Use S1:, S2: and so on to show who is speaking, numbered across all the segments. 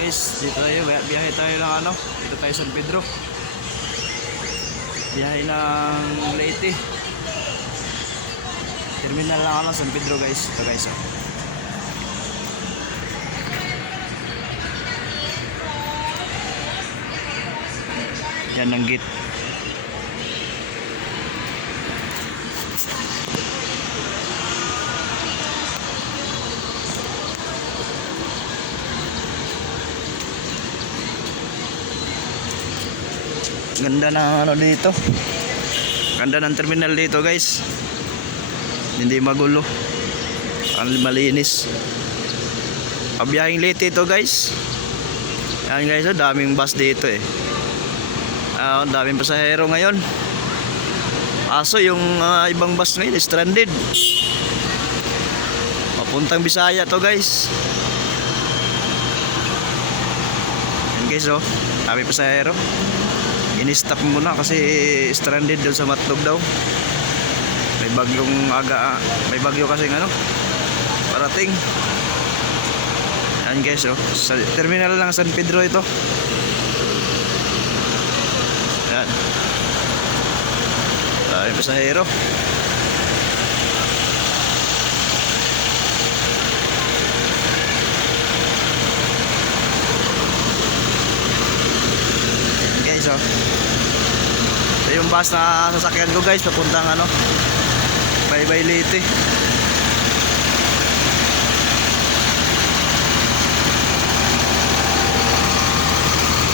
S1: guys, dito tayo, biya- biyahe tayo ng ano, dito tayo San Pedro. Biyahe ng Leyte. Terminal lang ano, San Pedro guys. Ito guys. Oh. Yan ang gate. Ganda ng ano dito. Ganda ng terminal dito guys. Hindi magulo. Ang malinis. Pabiyahing late ito guys. Yan guys, oh, daming bus dito eh. Ah, ang daming pasahero ngayon. Aso yung ah, ibang bus ngayon stranded. Papuntang Bisaya to guys. Yan guys oh, dami pasahero. Ini-stop muna kasi stranded doon sa Matlog daw. May bagyong aga, may bagyo kasi ano, parating. Yan guys, oh. Sa terminal lang San Pedro ito. Yan. Dami pasahero. Guys, oh. Ito yung bus na sasakyan ko guys, papuntang ano, Baybay Leyte.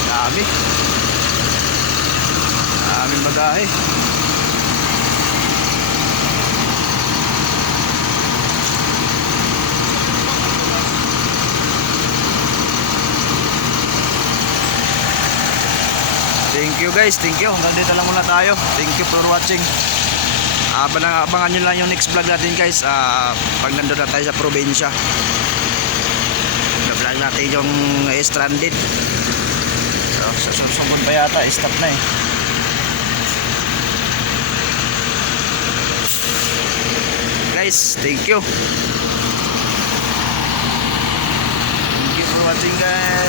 S1: Dami. Daming bagahe. Thank you guys, thank you. Hanggang dito lang muna tayo. Thank you for watching. Abangan, abangan nyo lang yung next vlog natin guys. Ah, pag nandun na tayo sa probinsya. Na-vlog natin yung stranded. So, sa susunod pa yata, stop na eh. Guys, thank you. Thank you for watching guys.